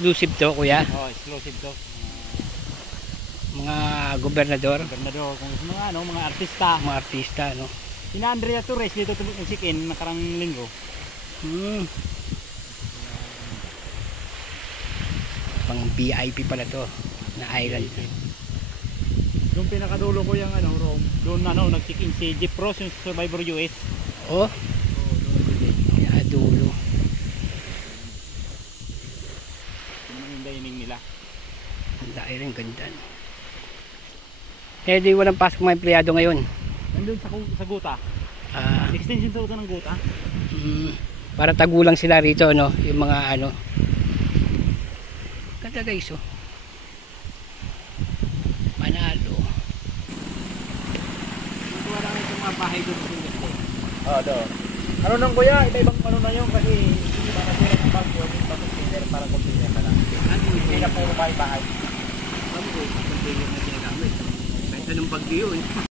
exclusive to, kuya? Oh, exclusive to. Mga gobernador? Gobernador, kung mga ano, mga artista. Mga artista, no? Sina Andrea Torres dito musikin nakarang linggo. Pang VIP pala to, na island. Yung pinakadulo ko yung ano, Rome. Doon ano, nag-check-in si Jeff Ross, yung Survivor US. Oh? Oo, doon nag-check-in. Kaya dulo. Yung dining nila. Ang dahil rin, ganda. Eh, di walang pasok mga empleyado ngayon. Nandun sa guta. Extension sa guta ng guta. Para tagulang sila rito, no? Yung mga ano. Ganda guys, oh. Manalo. Wala na itong mga bahay doon sa Singapore. doon. Ano nang kuya, iba-ibang ano na yun kasi hindi ba kasi yung bag yun, yung container, parang container na lang. Hindi na puro bahay-bahay. Ano ko, container na ginagamit. Kahit anong bagyo yun.